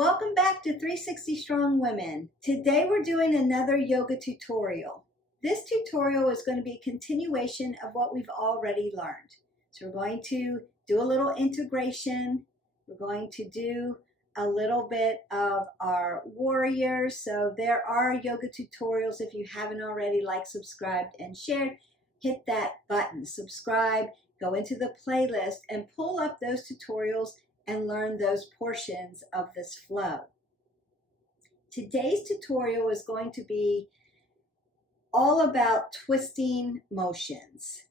Welcome back to 360 Strong Women. Today we're doing another yoga tutorial. This tutorial is going to be a continuation of what we've already learned. So we're going to do a little integration. We're going to do a little bit of our warriors. So there are yoga tutorials. If you haven't already liked, subscribed, and shared, hit that button, subscribe, go into the playlist and pull up those tutorials and learn those portions of this flow. Today's tutorial is going to be all about twisting motions.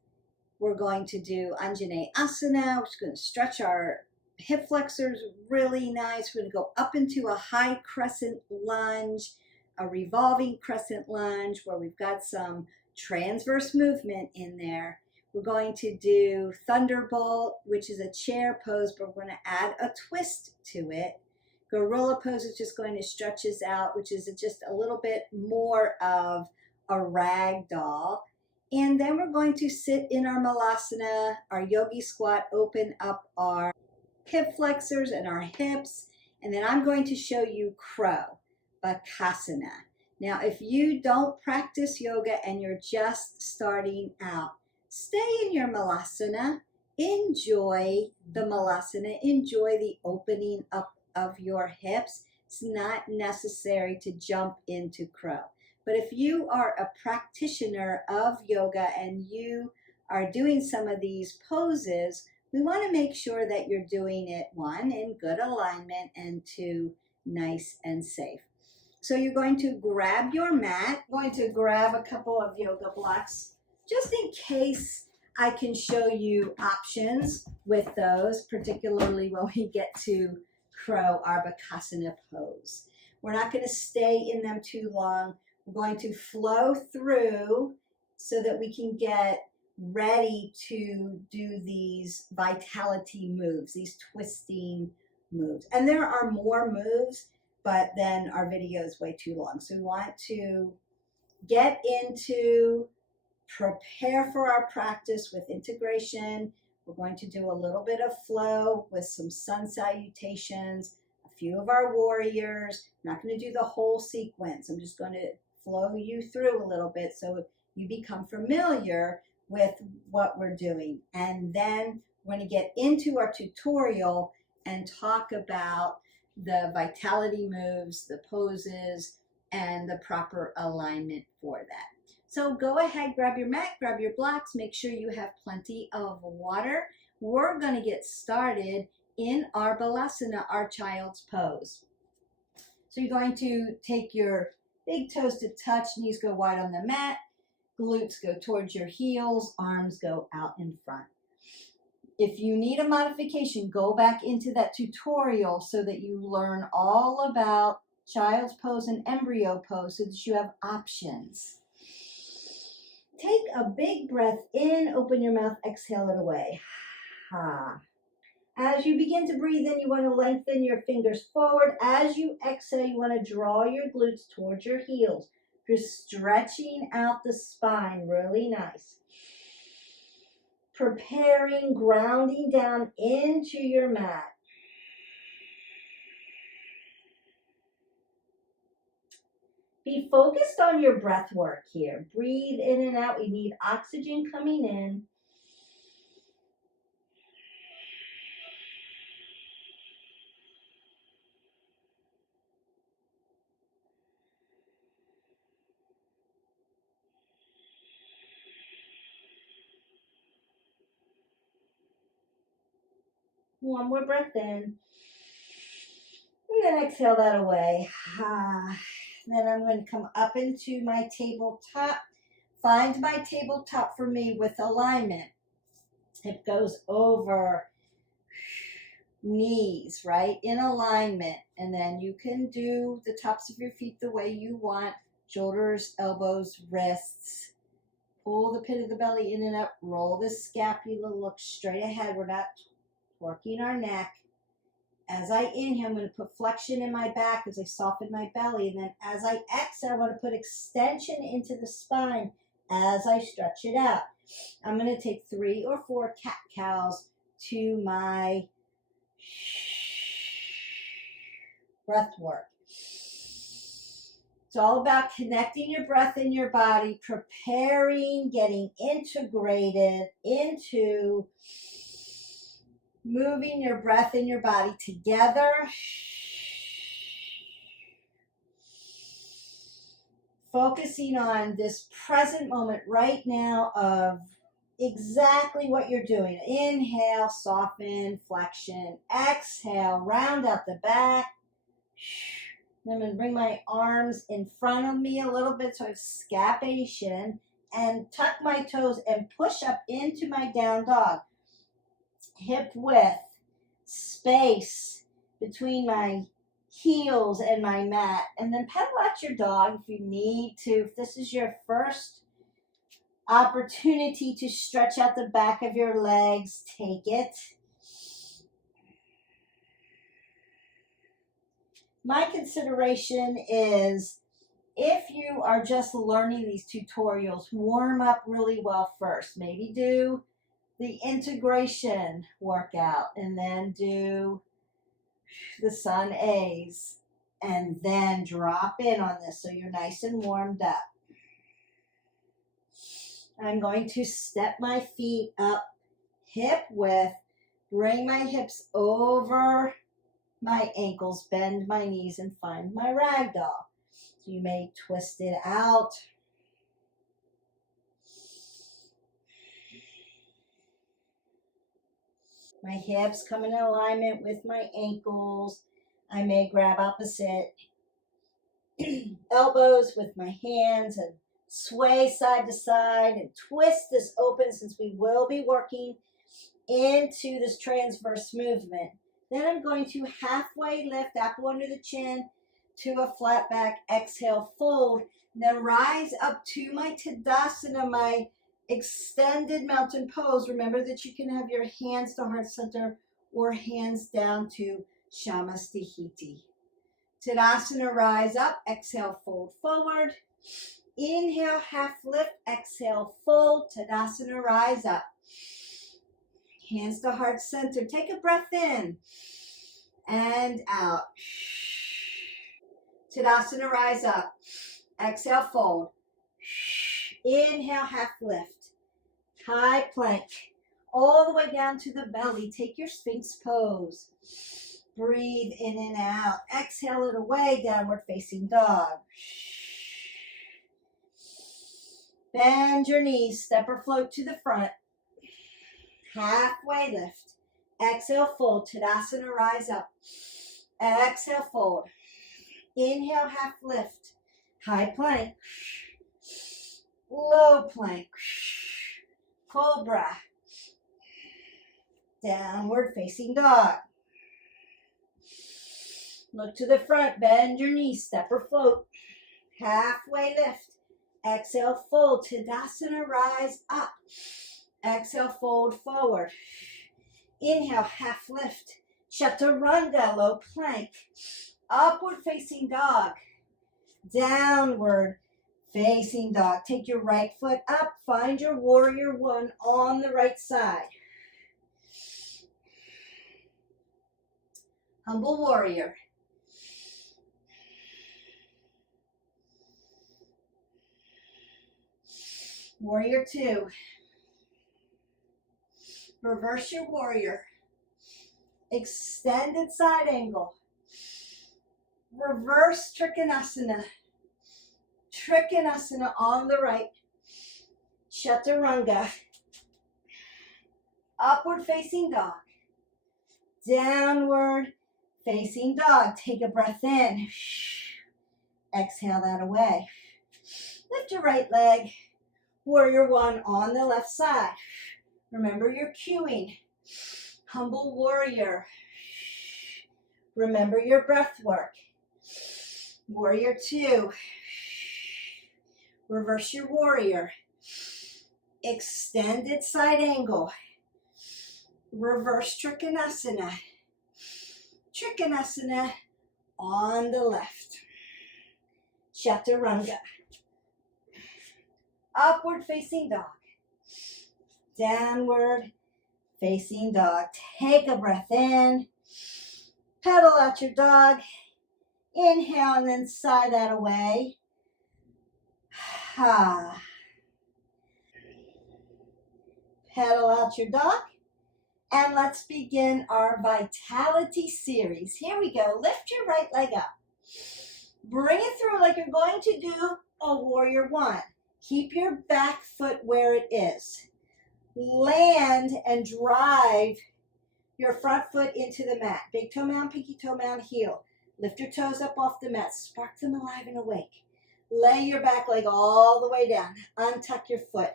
We're going to do Anjane asana, which is going to stretch our hip flexors really nice. We're going to go up into a high crescent lunge, a revolving crescent lunge where we've got some transverse movement in there. We're going to do Thunderbolt, which is a chair pose, but we're going to add a twist to it. Gorilla pose is just going to stretch us out, which is just a little bit more of a rag doll. And then we're going to sit in our malasana, our yogi squat, open up our hip flexors and our hips. And then I'm going to show you crow, bakasana. Now, if you don't practice yoga and you're just starting out, stay in your malasana, enjoy the malasana, enjoy the opening up of your hips. It's not necessary to jump into crow. But if you are a practitioner of yoga and you are doing some of these poses, we want to make sure that you're doing it, one, in good alignment, and two, nice and safe. So you're going to grab your mat, going to grab a couple of yoga blocks, just in case I can show you options with those, particularly when we get to crow, our bakasana pose. We're not going to stay in them too long. We're going to flow through so that we can get ready to do these vitality moves, these twisting moves. And there are more moves, but then our video is way too long. So we want to get into, prepare for our practice with integration. We're going to do a little bit of flow with some sun salutations, a few of our warriors. I'm not going to do the whole sequence. I'm just going to flow you through a little bit so you become familiar with what we're doing. And then we're going to get into our tutorial and talk about the vitality moves, the poses, and the proper alignment for that. So go ahead, grab your mat, grab your blocks, make sure you have plenty of water. We're going to get started in our balasana, our child's pose. So you're going to take your big toes to touch, knees go wide on the mat, glutes go towards your heels, arms go out in front. If you need a modification, go back into that tutorial so that you learn all about child's pose and embryo pose so that you have options. Take a big breath in, open your mouth, exhale it away. As you begin to breathe in, you want to lengthen your fingers forward. As you exhale, you want to draw your glutes towards your heels. You're stretching out the spine, really nice. Preparing, grounding down into your mat. Be focused on your breath work here. Breathe in and out. We need oxygen coming in. One more breath in. And then exhale that away. Then I'm going to come up into my tabletop. Find my tabletop for me with alignment. It goes over knees, right? In alignment. And then you can do the tops of your feet the way you want. Shoulders, elbows, wrists. Pull the pit of the belly in and up. Roll the scapula. Look straight ahead. We're not working our neck. As I inhale, I'm going to put flexion in my back as I soften my belly. And then as I exhale, I want to put extension into the spine as I stretch it out. I'm going to take 3 or 4 cat-cows to my breath work. It's all about connecting your breath in your body, preparing, getting integrated into moving your breath in your body together. Focusing on this present moment right now of exactly what you're doing. Inhale, soften, flexion. Exhale, round out the back. I'm going to bring my arms in front of me a little bit so I have scapation and tuck my toes and push up into my down dog. Hip width, space between my heels and my mat. And then pedal out your dog if you need to. If this is your first opportunity to stretch out the back of your legs, take it. My consideration is if you are just learning these tutorials, warm up really well first. Maybe do the integration workout and then do the sun A's and then drop in on this so you're nice and warmed up. I'm going to step my feet up hip width, bring my hips over my ankles, bend my knees, and find my ragdoll. So you may twist it out. My hips come in alignment with my ankles. I may grab opposite elbows with my hands and sway side to side and twist this open since we will be working into this transverse movement. Then I'm going to halfway lift, apple under the chin to a flat back, exhale, fold, then rise up to my Tadasana, my extended mountain pose. Remember that you can have your hands to heart center or hands down to Shamastihiti. Tadasana, rise up, exhale, fold forward. Inhale, half lift, exhale, fold. Tadasana, rise up. Hands to heart center. Take a breath in and out. Tadasana, rise up. Exhale, fold. Inhale, half lift. High plank. All the way down to the belly. Take your Sphinx pose. Breathe in and out. Exhale it away, downward facing dog. Bend your knees. Step or float to the front. Halfway lift. Exhale, fold. Tadasana, rise up. Exhale, fold. Inhale, half lift. High plank. Low plank. Cobra. Downward facing dog. Look to the front. Bend your knees. Step or float. Halfway lift. Exhale, fold. Tadasana, rise up. Exhale, fold forward. Inhale, half lift. Chaturanga, low plank. Upward facing dog. Downward facing dog. Take your right foot up. Find your warrior one on the right side. Humble warrior. Warrior two. Reverse your warrior. Extended side angle. Reverse Trikonasana. Trikonasana on the right. Chaturanga. Upward facing dog. Downward facing dog. Take a breath in. Exhale that away. Lift your right leg. Warrior one on the left side. Remember your cueing. Humble warrior. Remember your breath work. Warrior two. Reverse your warrior. Extended side angle. Reverse Trikonasana. Trikonasana on the left. Chaturanga. Upward facing dog. Downward facing dog. Take a breath in. Pedal out your dog. Inhale and then sigh that away. Pedal out your dog. And let's begin our vitality series. Here we go. Lift your right leg up. Bring it through like you're going to do a warrior one. Keep your back foot where it is. Land and drive your front foot into the mat. Big toe mound, pinky toe mound, heel. Lift your toes up off the mat. Spark them alive and awake. Lay your back leg all the way down. Untuck your foot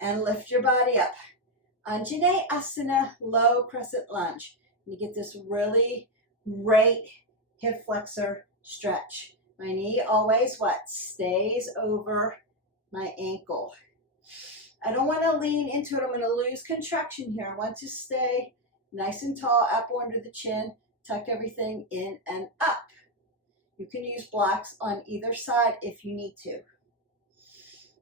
and lift your body up. Anjane Asana, low crescent lunge. You get this really great hip flexor stretch. My knee always what? Stays over my ankle. I don't want to lean into it. I'm going to lose contraction here. I want to stay nice and tall, apple under the chin, tuck everything in and up. You can use blocks on either side if you need to.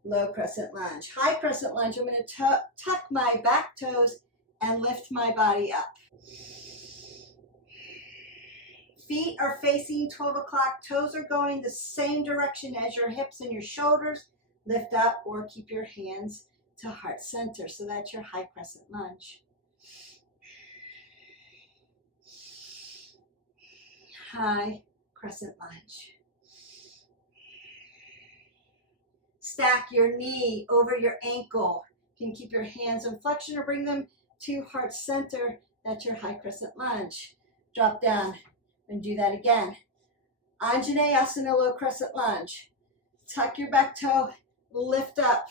Low crescent lunge. High crescent lunge, I'm going to tuck my back toes and lift my body up. Feet are facing 12 o'clock. Toes are going the same direction as your hips and your shoulders. Lift up or keep your hands to heart center. So that's your high crescent lunge. High crescent lunge. Stack your knee over your ankle. You can keep your hands in flexion or bring them to heart center. That's your high crescent lunge. Drop down and do that again. Anjane Asana, low crescent lunge. Tuck your back toe, lift up,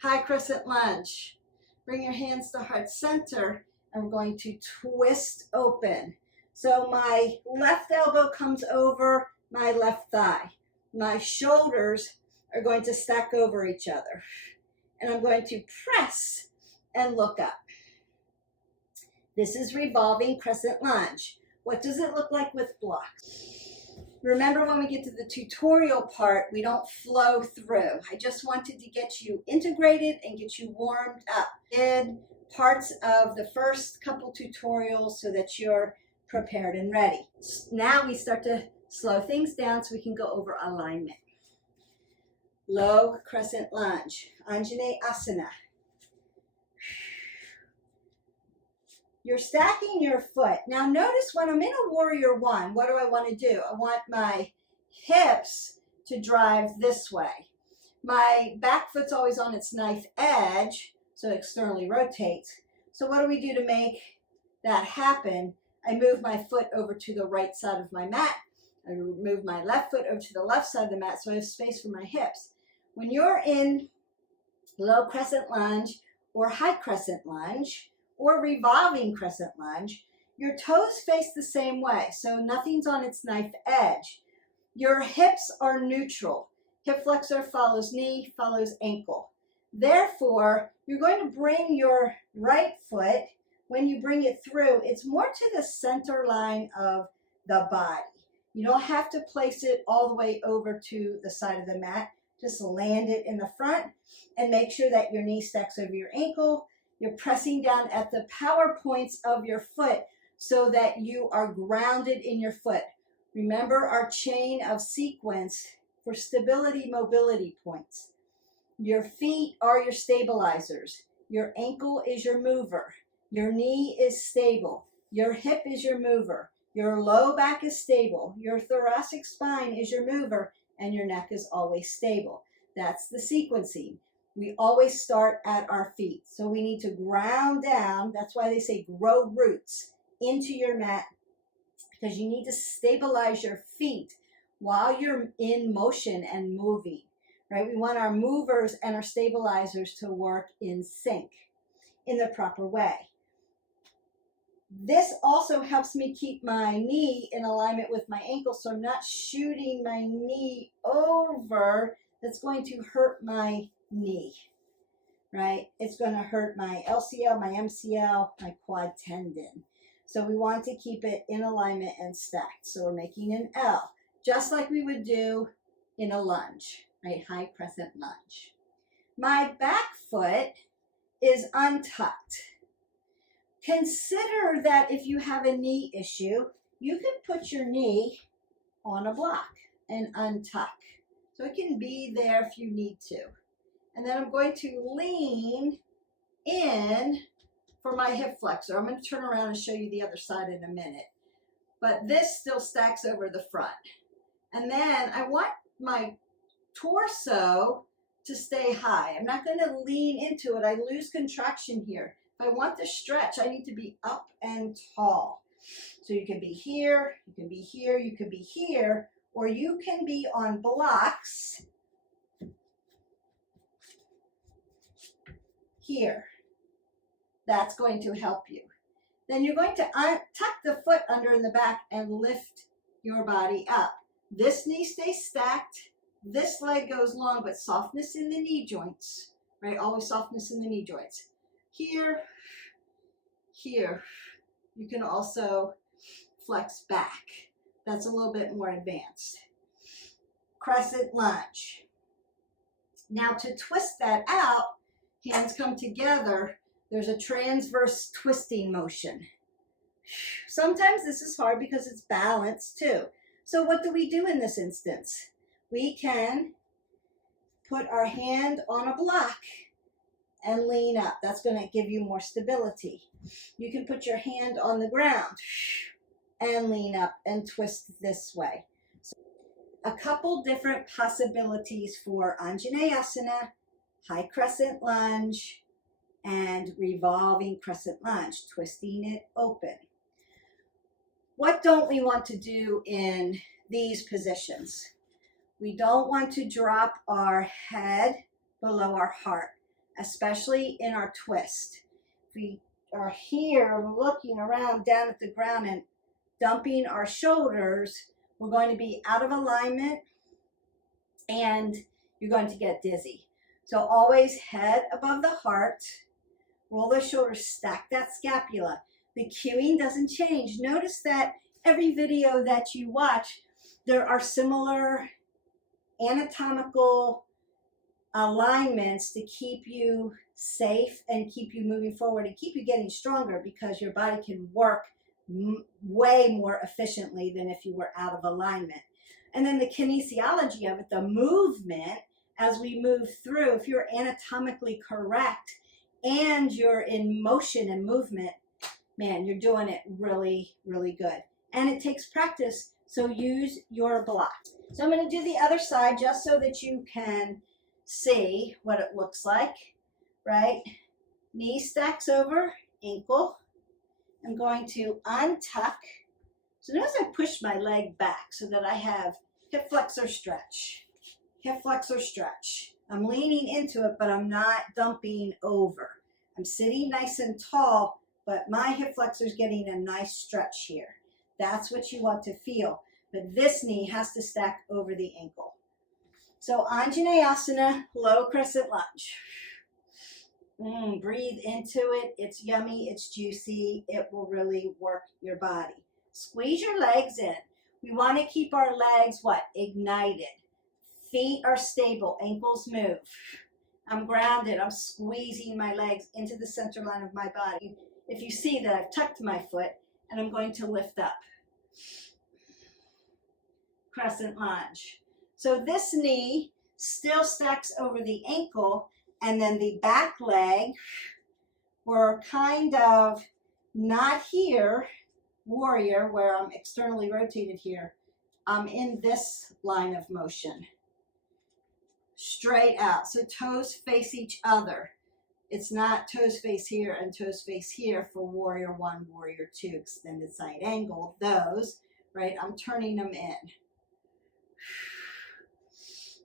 high crescent lunge. Bring your hands to heart center, and we're going to twist open. So my left elbow comes over my left thigh. My shoulders are going to stack over each other. And I'm going to press and look up. This is revolving crescent lunge. What does it look like with blocks? Remember, when we get to the tutorial part, we don't flow through. I just wanted to get you integrated and get you warmed up in parts of the first couple tutorials so that you're prepared and ready. Now we start to slow things down so we can go over alignment. Low crescent lunge, Anjane Asana. You're stacking your foot. Now notice when I'm in a warrior one, what do I want to do? I want my hips to drive this way. My back foot's always on its knife edge, so it externally rotates. So what do we do to make that happen? I move my foot over to the right side of my mat. I move my left foot over to the left side of the mat so I have space for my hips. When you're in low crescent lunge or high crescent lunge or revolving crescent lunge, your toes face the same way, so nothing's on its knife edge. Your hips are neutral. Hip flexor follows knee, follows ankle. Therefore, you're going to bring your right foot, when you bring it through, it's more to the center line of the body. You don't have to place it all the way over to the side of the mat. Just land it in the front and make sure that your knee stacks over your ankle. You're pressing down at the power points of your foot so that you are grounded in your foot. Remember our chain of sequence for stability, mobility points. Your feet are your stabilizers. Your ankle is your mover. Your knee is stable. Your hip is your mover. Your low back is stable. Your thoracic spine is your mover. And your neck is always stable. That's the sequencing. We always start at our feet. So we need to ground down. That's why they say grow roots into your mat, because you need to stabilize your feet while you're in motion and moving, right? We want our movers and our stabilizers to work in sync in the proper way. This also helps me keep my knee in alignment with my ankle, so I'm not shooting my knee over. That's going to hurt my knee, right? It's going to hurt my LCL, my MCL, my quad tendon. So we want to keep it in alignment and stacked. So we're making an L, just like we would do in a lunge, right? High crescent lunge. My back foot is untucked. Consider that if you have a knee issue, you can put your knee on a block and untuck. So it can be there if you need to. And then I'm going to lean in for my hip flexor. I'm going to turn around and show you the other side in a minute. But this still stacks over the front. And then I want my torso to stay high. I'm not going to lean into it. I lose contraction here. If I want the stretch, I need to be up and tall. So you can be here, you can be here, you can be here, or you can be on blocks here. That's going to help you. Then you're going to tuck the foot under in the back and lift your body up. This knee stays stacked. This leg goes long, but softness in the knee joints, right? Always softness in the knee joints. Here, here. You can also flex back. That's a little bit more advanced. Crescent lunge. Now to twist that out, hands come together. There's a transverse twisting motion. Sometimes this is hard because it's balanced too. So what do we do in this instance? We can put our hand on a block and lean up. That's going to give you more stability. You can put your hand on the ground and lean up and twist this way. So a couple different possibilities for Anjaneyasana, high crescent lunge, and revolving crescent lunge, twisting it open. What don't we want to do in these positions? We don't want to drop our head below our heart, especially in our twist. If we are here looking around down at the ground and dumping our shoulders, we're going to be out of alignment and you're going to get dizzy. So always head above the heart, roll the shoulders, stack that scapula. The cueing doesn't change. Notice that every video that you watch, there are similar anatomical alignments to keep you safe and keep you moving forward and keep you getting stronger, because your body can work way more efficiently than if you were out of alignment. And then the kinesiology of it, the movement, as we move through, if you're anatomically correct and you're in motion and movement, man, you're doing it really, really good. And it takes practice, so use your block. So I'm going to do the other side just so that you can see what it looks like, right? Knee stacks over ankle. I'm going to untuck. So notice I push my leg back so that I have hip flexor stretch. Hip flexor stretch. I'm leaning into it, but I'm not dumping over. I'm sitting nice and tall, but my hip flexor is getting a nice stretch here. That's what you want to feel. But this knee has to stack over the ankle. So Anjaneyasana, low crescent lunge. Breathe into it. It's yummy. It's juicy. It will really work your body. Squeeze your legs in. We want to keep our legs, what? Ignited. Feet are stable. Ankles move. I'm grounded. I'm squeezing my legs into the center line of my body. If you see that, I've tucked my foot and I'm going to lift up. Crescent lunge. So this knee still stacks over the ankle, and then the back leg, we're kind of not here, warrior, where I'm externally rotated here. I'm in this line of motion. Straight out. So toes face each other. It's not toes face here and toes face here for warrior one, warrior two, extended side angle. Those, right? I'm turning them in.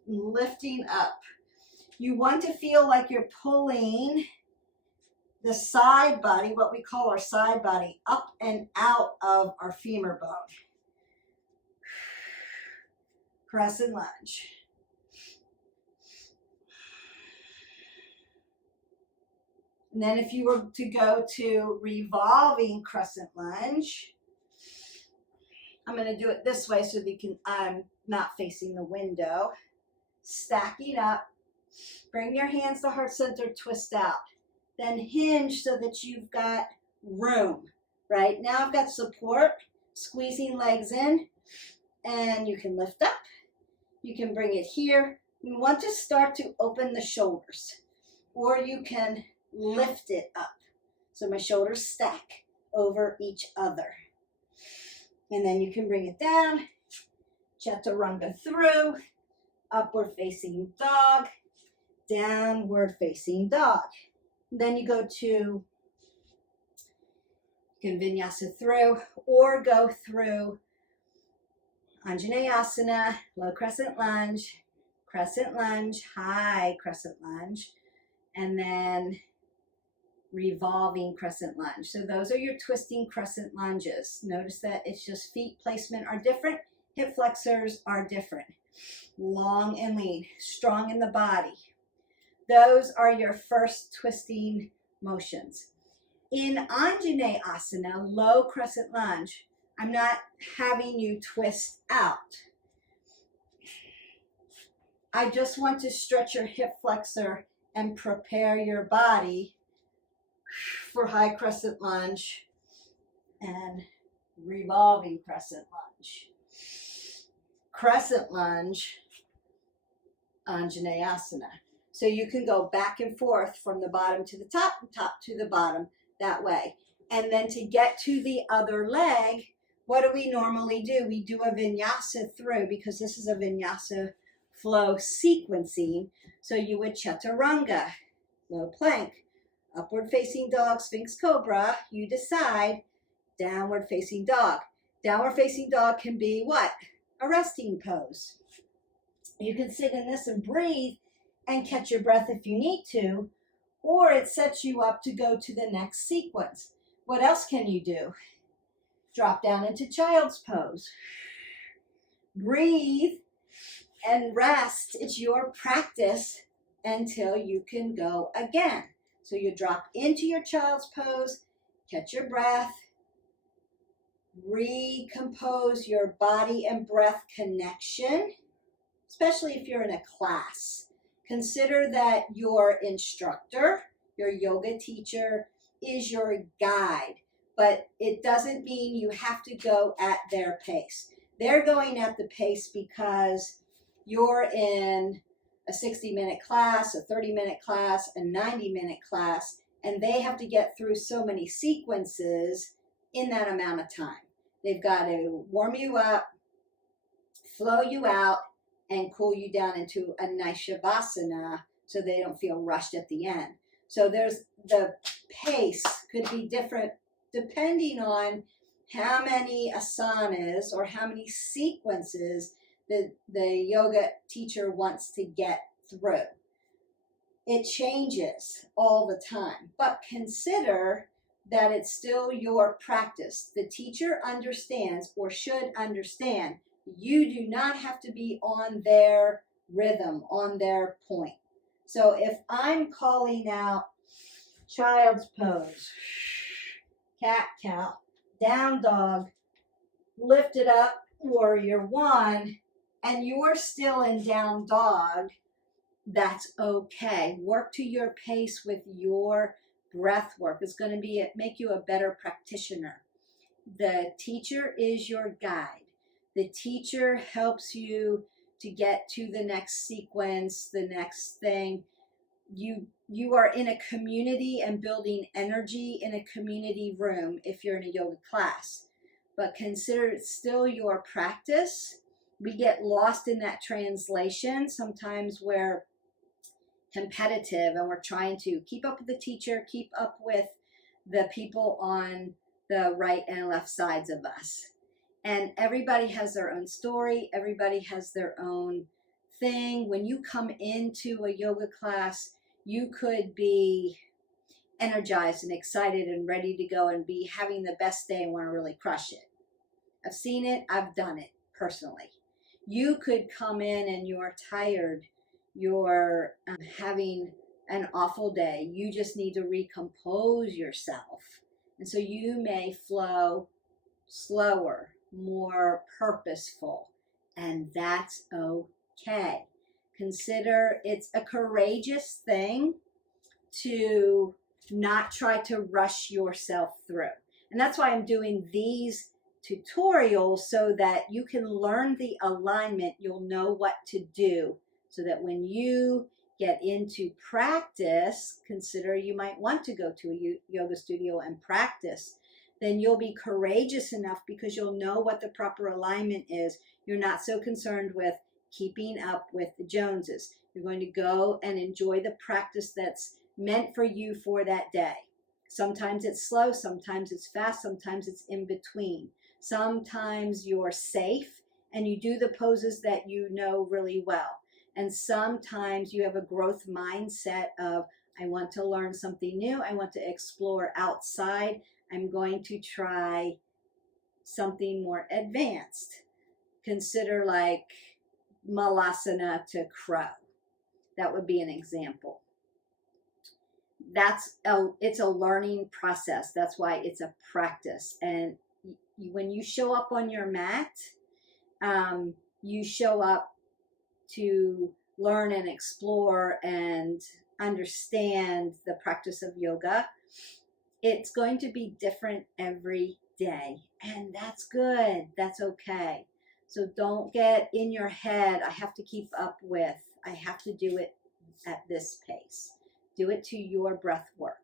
Lifting up. You want to feel like you're pulling the side body, what we call our side body, up and out of our femur bone. Crescent lunge. And then if you were to go to revolving crescent lunge, I'm going to do it this way so that you can, I'm not facing the window. Stacking up. Bring your hands to heart center, twist out. Then hinge so that you've got room, right? Now I've got support, squeezing legs in. And you can lift up. You can bring it here. We want to start to open the shoulders, or you can lift it up. So my shoulders stack over each other. And then you can bring it down, chaturanga through, upward facing dog, downward facing dog. Then you go to, you can vinyasa through, or go through Anjaneyasana, low crescent lunge, high crescent lunge, and then revolving crescent lunge. So those are your twisting crescent lunges. Notice that it's just feet placement are different, hip flexors are different. Long and lean, strong in the body. Those are your first twisting motions. In Anjaneyasana, low crescent lunge, I'm not having you twist out. I just want to stretch your hip flexor and prepare your body for high crescent lunge and revolving crescent lunge. Crescent lunge, Anjaneyasana. So you can go back and forth from the bottom to the top and top to the bottom that way. And then to get to the other leg, what do we normally do? We do a vinyasa through, because this is a vinyasa flow sequencing. So you would chaturanga, low plank, upward facing dog, sphinx cobra, you decide, downward facing dog. Downward facing dog can be what? A resting pose. You can sit in this and breathe and catch your breath if you need to, or it sets you up to go to the next sequence. What else can you do? Drop down into child's pose. Breathe and rest. It's your practice until you can go again. So you drop into your child's pose, catch your breath, recompose your body and breath connection, especially if you're in a class. Consider that your instructor, your yoga teacher, is your guide, but it doesn't mean you have to go at their pace. They're going at the pace because you're in a 60-minute class, a 30-minute class, a 90-minute class, and they have to get through so many sequences in that amount of time. They've got to warm you up, flow you out, and cool you down into a nice shavasana so they don't feel rushed at the end. So there's the pace could be different depending on how many asanas or how many sequences the yoga teacher wants to get through. It changes all the time, but consider that it's still your practice. The teacher understands, or should understand, you do not have to be on their rhythm, on their point. So if I'm calling out child's pose, cat cow, down dog, lift it up, warrior one, and you're still in down dog, that's okay. Work to your pace with your breath work. It's going to make you a better practitioner. The teacher is your guide. The teacher helps you to get to the next sequence, the next thing. You are in a community and building energy in a community room if you're in a yoga class. But consider it still your practice. We get lost in that translation. Sometimes we're competitive and we're trying to keep up with the teacher, keep up with the people on the right and left sides of us. And everybody has their own story. Everybody has their own thing. When you come into a yoga class, you could be energized and excited and ready to go and be having the best day and want to really crush it. I've seen it. I've done it personally. You could come in and you're tired. You're having an awful day. You just need to recompose yourself. And so you may flow slower, more purposeful, and that's okay. Consider it's a courageous thing to not try to rush yourself through. And that's why I'm doing these tutorial so that you can learn the alignment. You'll know what to do so that when you get into practice, consider you might want to go to a yoga studio and practice, then you'll be courageous enough because you'll know what the proper alignment is. You're not so concerned with keeping up with the Joneses. You're going to go and enjoy the practice that's meant for you for that day. Sometimes it's slow, sometimes it's fast, sometimes it's in between. Sometimes you're safe and you do the poses that you know really well. And sometimes you have a growth mindset of, I want to learn something new. I want to explore outside. I'm going to try something more advanced. Consider like malasana to crow. That would be an example. It's a learning process. That's why it's a practice. And when you show up on your mat, you show up to learn and explore and understand the practice of yoga. It's going to be different every day, and that's good. That's okay. So don't get in your head, I have to keep up with, I have to do it at this pace. Do it to your breath work.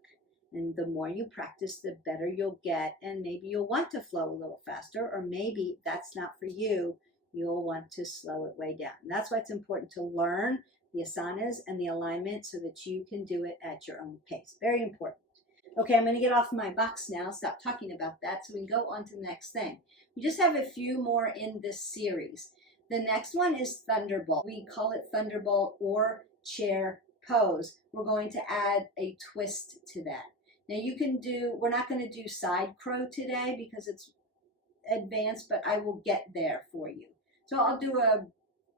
And the more you practice, the better you'll get. And maybe you'll want to flow a little faster, or maybe that's not for you. You'll want to slow it way down. And that's why it's important to learn the asanas and the alignment so that you can do it at your own pace. Very important. Okay, I'm going to get off my box now. Stop talking about that so we can go on to the next thing. We just have a few more in this series. The next one is Thunderbolt. We call it Thunderbolt or chair pose. We're going to add a twist to that. Now you can do, we're not going to do side crow today because it's advanced, but I will get there for you. So I'll do a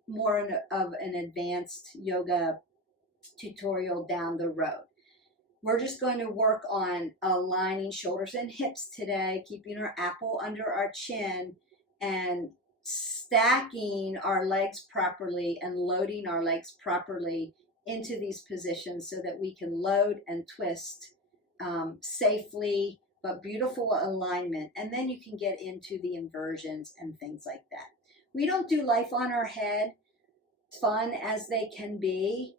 more of an advanced yoga tutorial down the road. We're just going to work on aligning shoulders and hips today, keeping our apple under our chin and stacking our legs properly and loading our legs properly into these positions so that we can load and twist safely, but beautiful alignment. And then you can get into the inversions and things like that. We don't do life on our head, fun as they can be.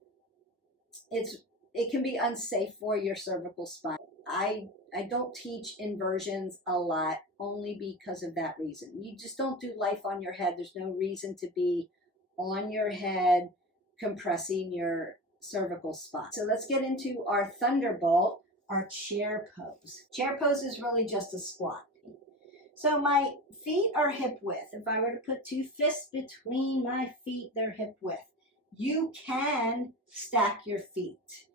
It can be unsafe for your cervical spine. I don't teach inversions a lot only because of that reason. You just don't do life on your head. There's no reason to be on your head compressing your cervical spine. So let's get into our Thunderbolt, our chair pose. Chair pose is really just a squat. So my feet are hip width. If I were to put two fists between my feet, they're hip width. You can stack your feet.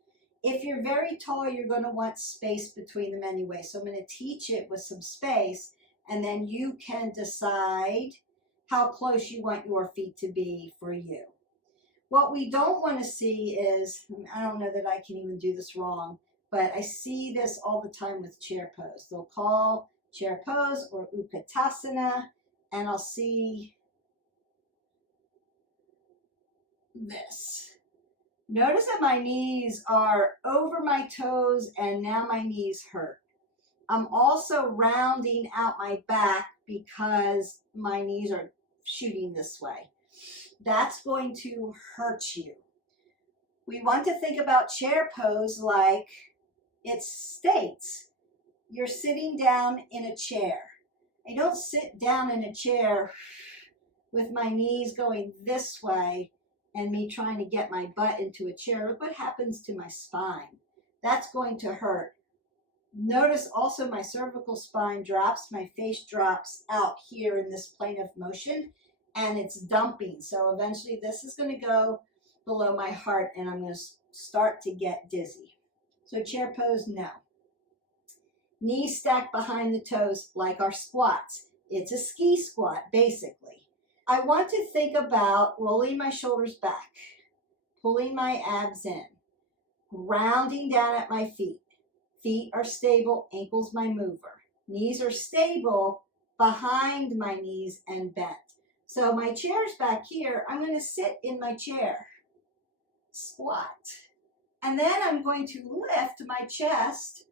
If you're very tall, you're going to want space between them anyway. So I'm going to teach it with some space, and then you can decide how close you want your feet to be for you. What we don't want to see is, I don't know that I can even do this wrong, but I see this all the time with chair pose. They'll call chair pose or Utkatasana, and I'll see this. Notice that my knees are over my toes and now my knees hurt. I'm also rounding out my back because my knees are shooting this way. That's going to hurt you. We want to think about chair pose like it states. You're sitting down in a chair. I don't sit down in a chair with my knees going this way and me trying to get my butt into a chair. Look what happens to my spine. That's going to hurt. Notice also my cervical spine drops, my face drops out here in this plane of motion, and it's dumping. So eventually this is going to go below my heart and I'm going to start to get dizzy. So chair pose, no. Knees stacked behind the toes like our squats. It's a ski squat, basically. I want to think about rolling my shoulders back, pulling my abs in, grounding down at my feet. Feet are stable, ankles my mover. Knees are stable behind my knees and bent. So my chair's back here. I'm going to sit in my chair, squat. And then I'm going to lift my chest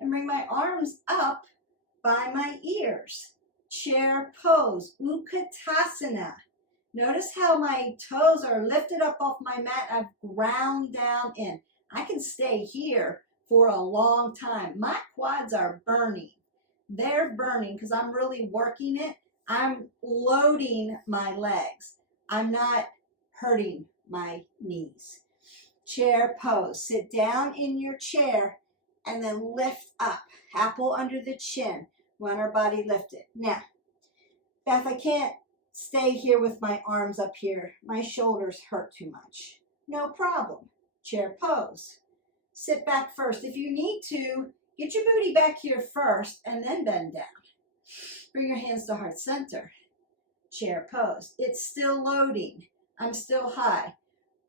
and bring my arms up by my ears. chair pose, Utkatasana. Notice how my toes are lifted up off my mat. I've ground down in. I can stay here for a long time. My quads are burning. They're burning because I'm really working it. I'm loading my legs. I'm not hurting my knees. Chair pose. Sit down in your chair and then lift up. Apple under the chin. Want our body lifted. Now, Beth, I can't stay here with my arms up here. My shoulders hurt too much. No problem. Chair pose. Sit back first. If you need to, get your booty back here first and then bend down. Bring your hands to heart center. Chair pose. It's still loading. I'm still high.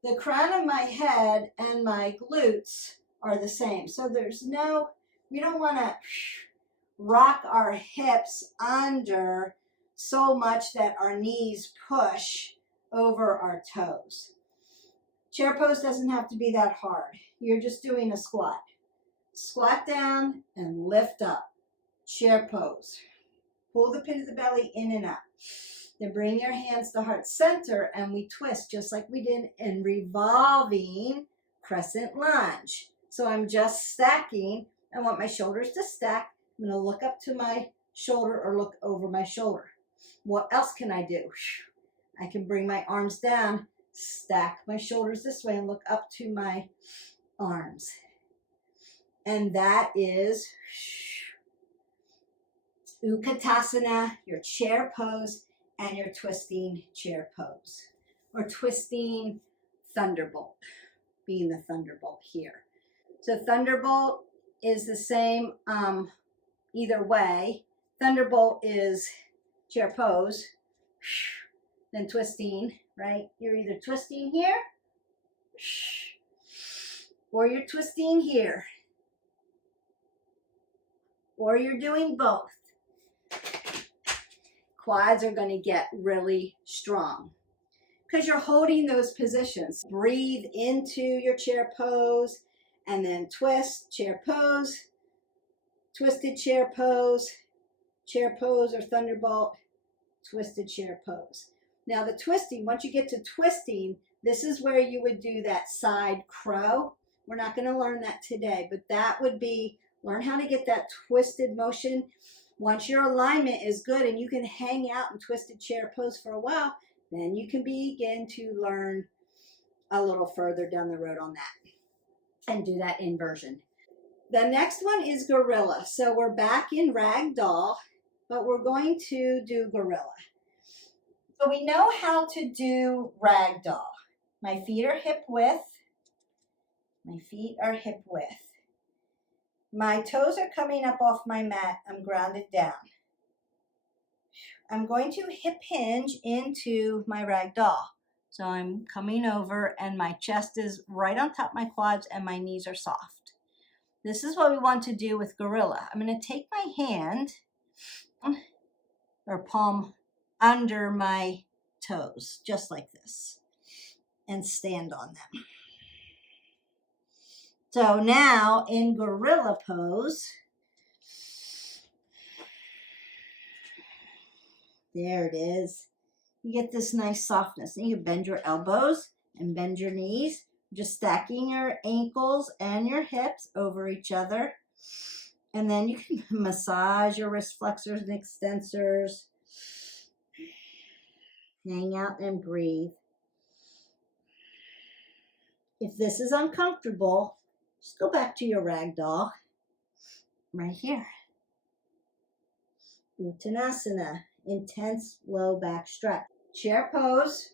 The crown of my head and my glutes are the same. So we don't want to rock our hips under so much that our knees push over our toes. Chair pose doesn't have to be that hard. You're just doing a squat. Squat down and lift up. Chair pose. Pull the pit of the belly in and up. Then bring your hands to heart center and we twist just like we did in revolving crescent lunge. So I'm just stacking. I want my shoulders to stack. I'm going to look up to my shoulder or look over my shoulder. What else can I do? I can bring my arms down, stack my shoulders this way and look up to my arms. And that is Utkatasana, your chair pose, and your twisting chair pose. Or twisting Thunderbolt, being the Thunderbolt here. So Thunderbolt is the same either way. Thunderbolt is chair pose, then twisting, right? You're either twisting here, or you're twisting here, or you're doing both. Quads are going to get really strong because you're holding those positions. Breathe into your chair pose and then twist, chair pose, twisted chair pose or Thunderbolt, twisted chair pose. Now the twisting, once you get to twisting, this is where you would do that side crow. We're not going to learn that today, but that would be, learn how to get that twisted motion. Once your alignment is good and you can hang out in twisted chair pose for a while, then you can begin to learn a little further down the road on that and do that inversion. The next one is gorilla. So we're back in ragdoll, but we're going to do gorilla. So we know how to do ragdoll. My feet are hip width. My feet are hip width. My toes are coming up off my mat. I'm grounded down. I'm going to hip hinge into my ragdoll. So I'm coming over and my chest is right on top of my quads and my knees are soft. This is what we want to do with gorilla. I'm going to take my hand or palm under my toes, just like this, and stand on them. So now in gorilla pose, there it is. You get this nice softness. And you bend your elbows and bend your knees, just stacking your ankles and your hips over each other. And then you can massage your wrist flexors and extensors. Hang out and breathe. If this is uncomfortable, just go back to your ragdoll right here. Uttanasana, intense low back stretch. Chair pose,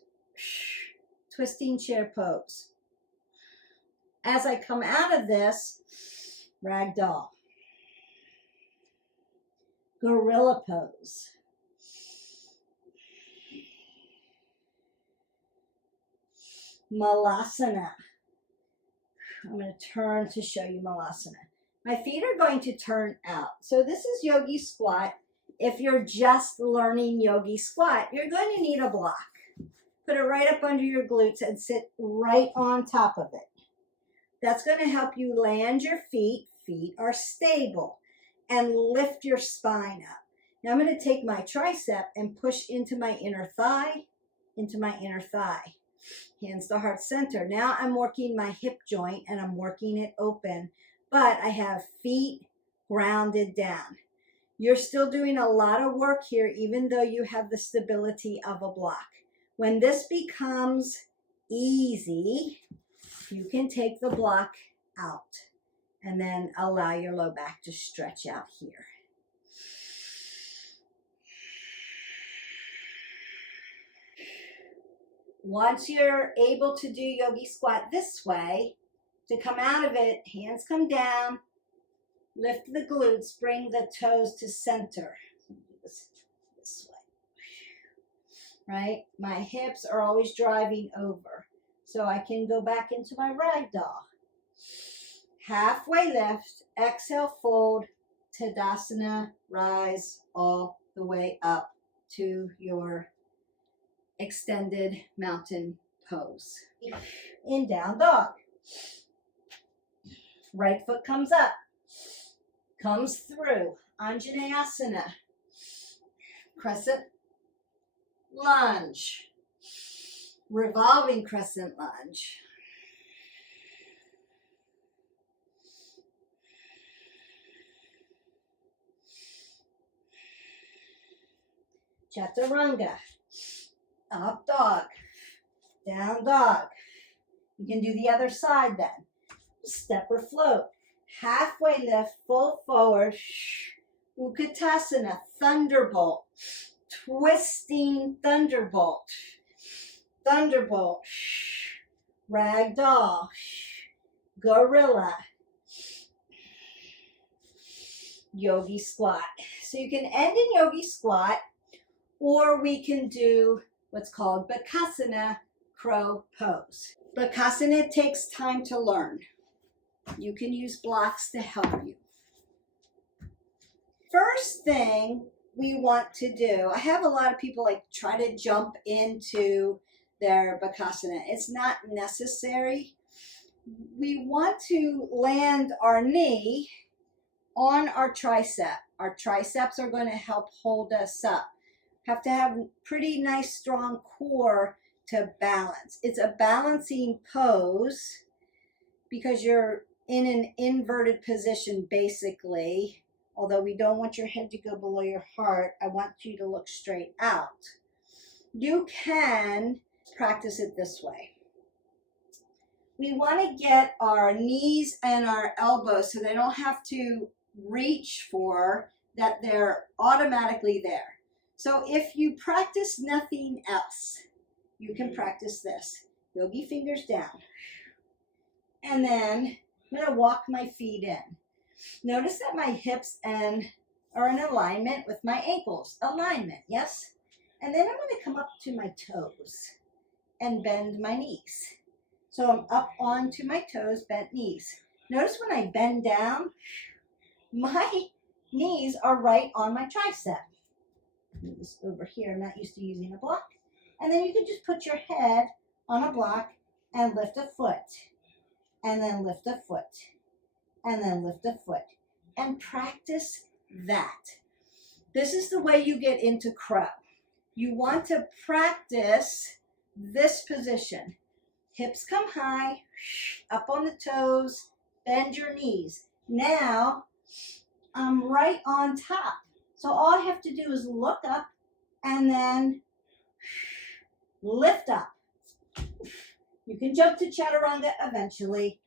twisting chair pose. As I come out of this, ragdoll. Gorilla pose. Malasana. I'm going to turn to show you Malasana. My feet are going to turn out. So this is yogi squat. If you're just learning yogi squat, you're going to need a block. Put it right up under your glutes and sit right on top of it. That's going to help you land your feet. Feet are stable. And lift your spine up. Now I'm going to take my tricep and push into my inner thigh, into my inner thigh. Hands to heart center. Now I'm working my hip joint and I'm working it open, but I have feet grounded down. You're still doing a lot of work here, even though you have the stability of a block. When this becomes easy, you can take the block out and then allow your low back to stretch out here. Once you're able to do yogi squat this way, to come out of it, hands come down, lift the glutes, bring the toes to center. This way, right? My hips are always driving over, so I can go back into my ragdoll. Halfway lift, exhale, fold, Tadasana, rise all the way up to your extended mountain pose. In down dog. Right foot comes up, comes through. Anjaneyasana. Crescent lunge. Revolving crescent lunge. Chaturanga. Up dog, down dog. You can do the other side then. Step or float. Halfway lift, full forward. Utkatasana, Thunderbolt. Twisting Thunderbolt. Thunderbolt. Ragdoll. Gorilla. Yogi squat. So you can end in yogi squat, or we can do what's called Bakasana, crow pose. Bakasana takes time to learn. You can use blocks to help you. First thing we want to do, I have a lot of people like try to jump into their Bakasana. It's not necessary. We want to land our knee on our tricep. Our triceps are going to help hold us up. Have to have a pretty nice strong core to balance. It's a balancing pose because you're in an inverted position basically. Although we don't want your head to go below your heart, I want you to look straight out. You can practice it this way. We want to get our knees and our elbows so they don't have to reach for, that they're automatically there. So if you practice nothing else, you can practice this. Yogi fingers down. And then I'm going to walk my feet in. Notice that my hips are in alignment with my ankles. Alignment, yes? And then I'm going to come up to my toes and bend my knees. So I'm up onto my toes, bent knees. Notice when I bend down, my knees are right on my tricep. Move this over here. I'm not used to using a block. And then you can just put your head on a block and lift a foot. And then lift a foot. And then lift a foot. And practice that. This is the way you get into crow. You want to practice this position. Hips come high, up on the toes, bend your knees. Now, I'm right on top. So all I have to do is look up and then lift up. You can jump to chaturanga eventually.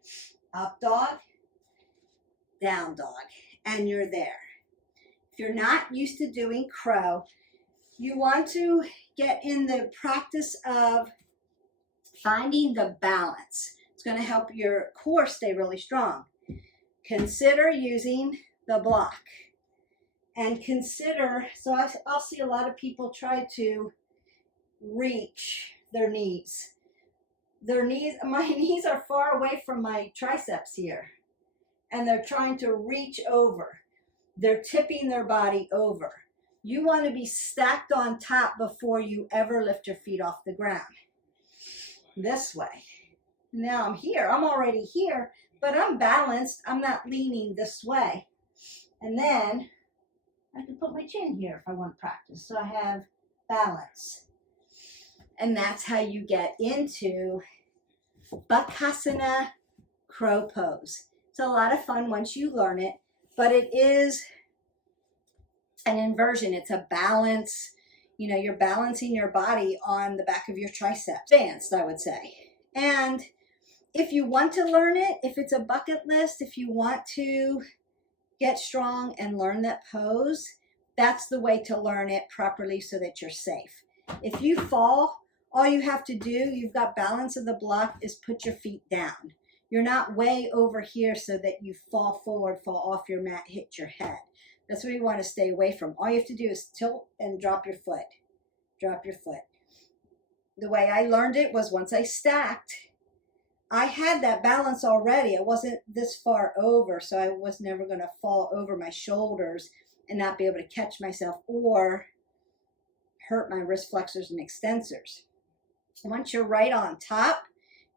Up dog, down dog, and you're there. If you're not used to doing crow, you want to get in the practice of finding the balance. It's going to help your core stay really strong. Consider using the block. And consider, so I'll see a lot of people try to reach their knees. My knees are far away from my triceps here. And they're trying to reach over. They're tipping their body over. You want to be stacked on top before you ever lift your feet off the ground. This way. Now I'm here. I'm already here, but I'm balanced. I'm not leaning this way. And then I can put my chin here if I want to practice. So I have balance. And that's how you get into Bakasana crow pose. It's a lot of fun once you learn it, but it is an inversion. It's a balance. You know, you're balancing your body on the back of your triceps. Advanced, I would say. And if you want to learn it, if it's a bucket list, if you want to get strong and learn that pose, that's the way to learn it properly so that you're safe. If you fall, all you have to do, you've got balance of the block, is put your feet down. You're not way over here so that you fall forward, fall off your mat, hit your head. That's what you want to stay away from. All you have to do is tilt and drop your foot. Drop your foot. The way I learned it was once I stacked, I had that balance already. I wasn't this far over, so I was never going to fall over my shoulders and not be able to catch myself or hurt my wrist flexors and extensors. Once you're right on top,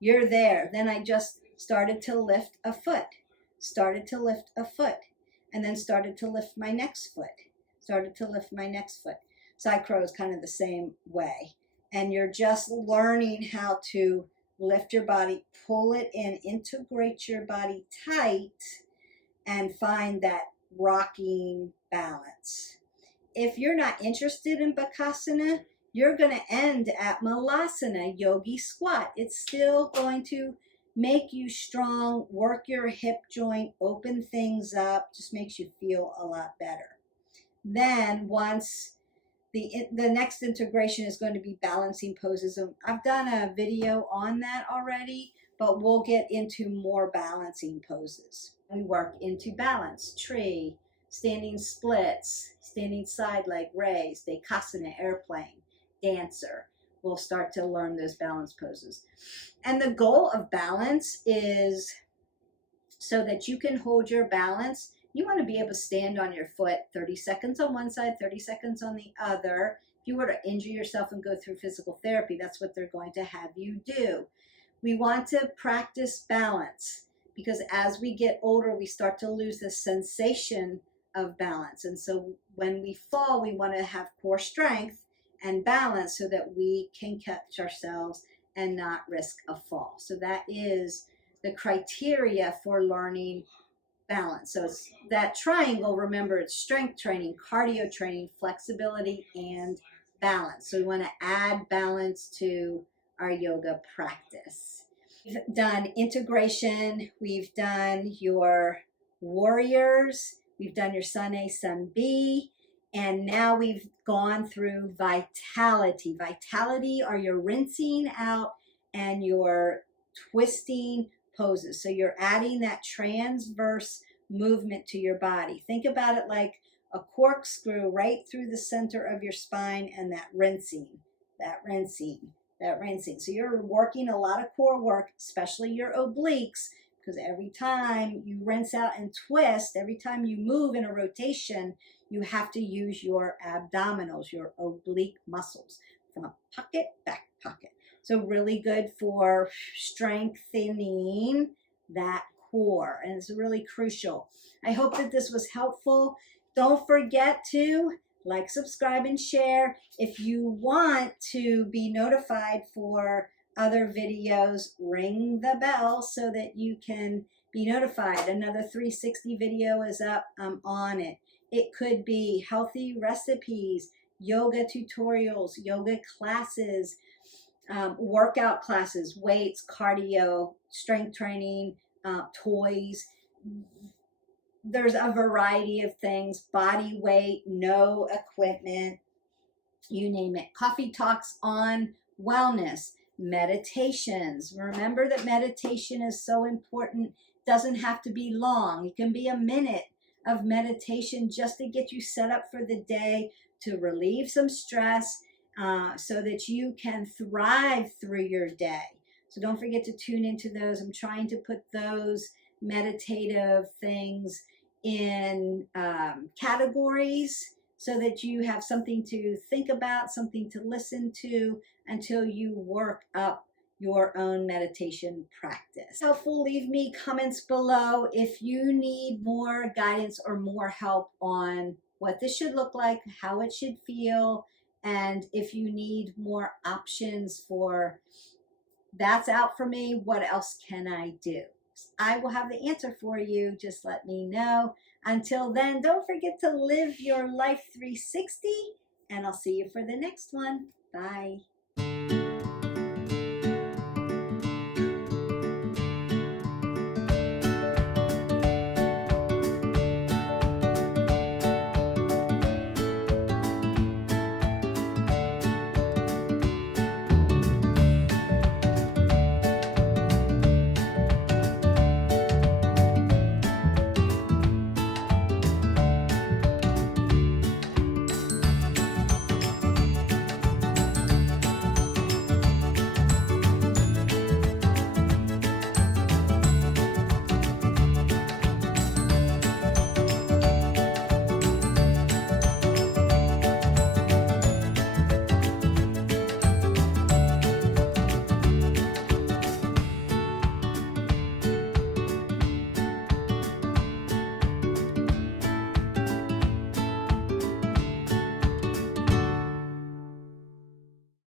you're there. Then I just started to lift a foot, started to lift a foot, and then started to lift my next foot, started to lift my next foot. Side crow is kind of the same way. And you're just learning how to lift your body, pull it in, integrate your body tight, and find that rocking balance. If you're not interested in Bakasana, you're going to end at Malasana, yogi squat. It's still going to make you strong, work your hip joint, open things up, just makes you feel a lot better. Then once the next integration is going to be balancing poses. I've done a video on that already, but we'll get into more balancing poses. We work into balance, tree, standing splits, standing side leg raise, Dekasana, airplane, dancer. We'll start to learn those balance poses. And the goal of balance is so that you can hold your balance. You want to be able to stand on your foot 30 seconds on one side, 30 seconds on the other. If you were to injure yourself and go through physical therapy, that's what they're going to have you do. We want to practice balance because as we get older, we start to lose the sensation of balance. And so when we fall, we want to have core strength and balance so that we can catch ourselves and not risk a fall. So that is the criteria for learning balance. So it's that triangle, remember, it's strength training, cardio training, flexibility, and balance. So we want to add balance to our yoga practice. We've done integration, we've done your warriors, we've done your Sun A, Sun B, and now we've gone through vitality. Vitality are your rinsing out and your twisting poses. So you're adding that transverse movement to your body. Think about it like a corkscrew right through the center of your spine and that rinsing, that rinsing, that rinsing. So you're working a lot of core work, especially your obliques, because every time you rinse out and twist, every time you move in a rotation, you have to use your abdominals, your oblique muscles. Front pocket, back pocket. So really good for strengthening that core, and it's really crucial. I hope that this was helpful. Don't forget to like, subscribe, and share. If you want to be notified for other videos, ring the bell so that you can be notified. Another 360 video is up. I'm on it. It could be healthy recipes, yoga tutorials, yoga classes, workout classes, weights, cardio, strength training, toys. There's a variety of things, body weight, no equipment, you name it. Coffee talks on wellness, meditations. Remember that meditation is so important. Doesn't have to be long. It can be a minute of meditation just to get you set up for the day, to relieve some stress, so that you can thrive through your day. So don't forget to tune into those. I'm trying to put those meditative things in categories so that you have something to think about, something to listen to until you work up your own meditation practice. Helpful, leave me comments below if you need more guidance or more help on what this should look like, how it should feel, and if you need more options for that's out for me, what else can I do? I will have the answer for you. Just let me know. Until then, don't forget to live your life 360, and I'll see you for the next one. Bye.